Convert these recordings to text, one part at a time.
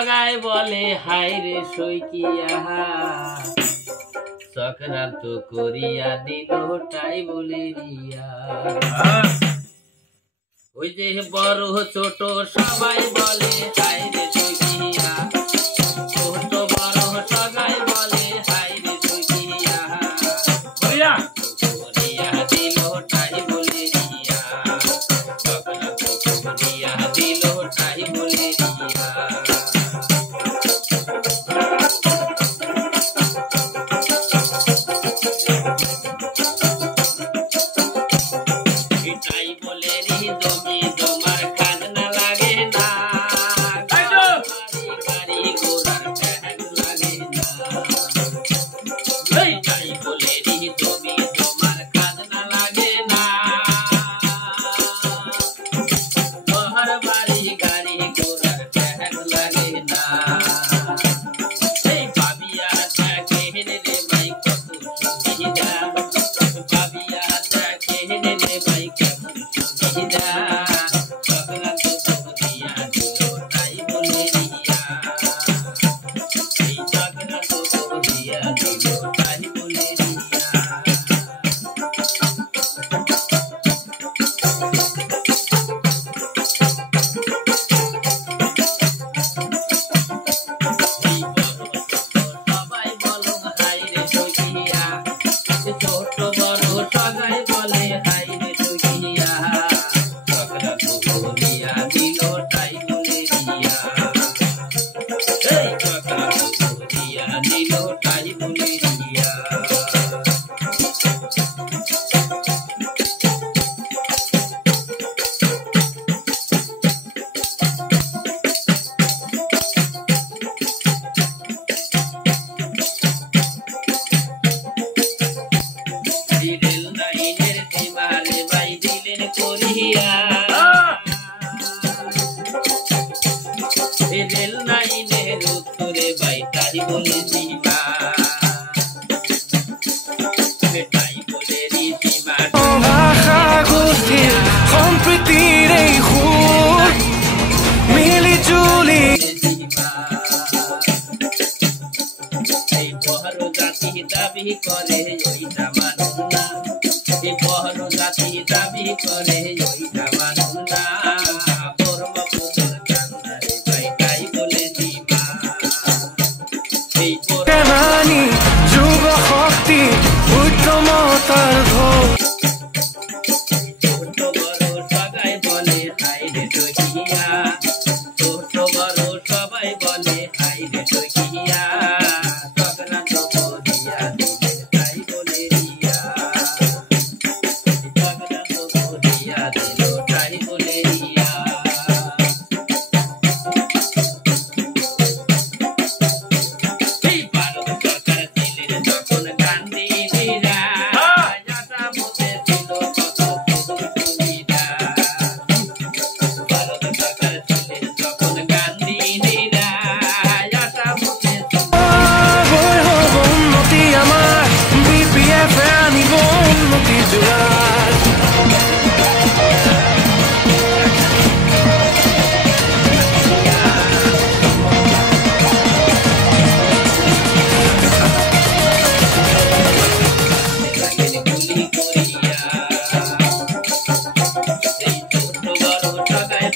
ঠগায় বলে হায় রে সইকিয়া চক্রান্ত করিয়া দিল তাই বলে রিয়া ওই যে বড় ছোট সবাই বলে হায় রে সইকিয়া ছোট বড় ঠগায় বলে হায় রে সইকিয়া করিয়া দিল তাই বলে রিয়া চক্রান্ত করিয়া দিল তাই বলে রিয়া রেল লাইনের উত্তরে বাইটাই বলে দিবা সেটাই বলে দিবা ভাষা গোষ্ঠীর সম্প্ৰীতিৰ এই সুৰ মিলি জুলি এই বড় জাতি দাবি করে ওইটা মানুষ না এই বড় জাতি দাবি করে ওইটা মানুষ না প্ৰেমানী যুৱ শক্তি উত্তমতাৰ ঢৌ ছোট বড় সবাই বলে হাই রে সইকিয়া ছোট বড় সবাই বলে হাই রে সইকিয়া চক্রান্ত করিয়া দিলে তাই বলে রিয়া চক্রান্ত করিয়া দিল তাই বলে রিয়া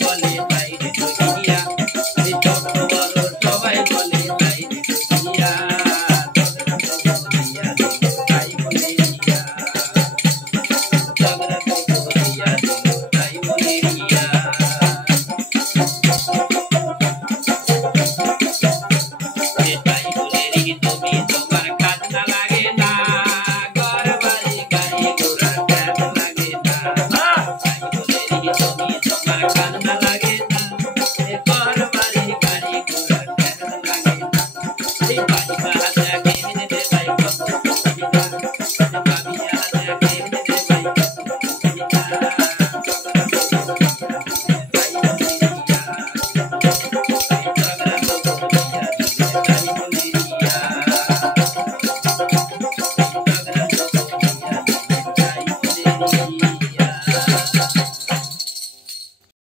বলে হাই রে সইকিয়া ছোট বড়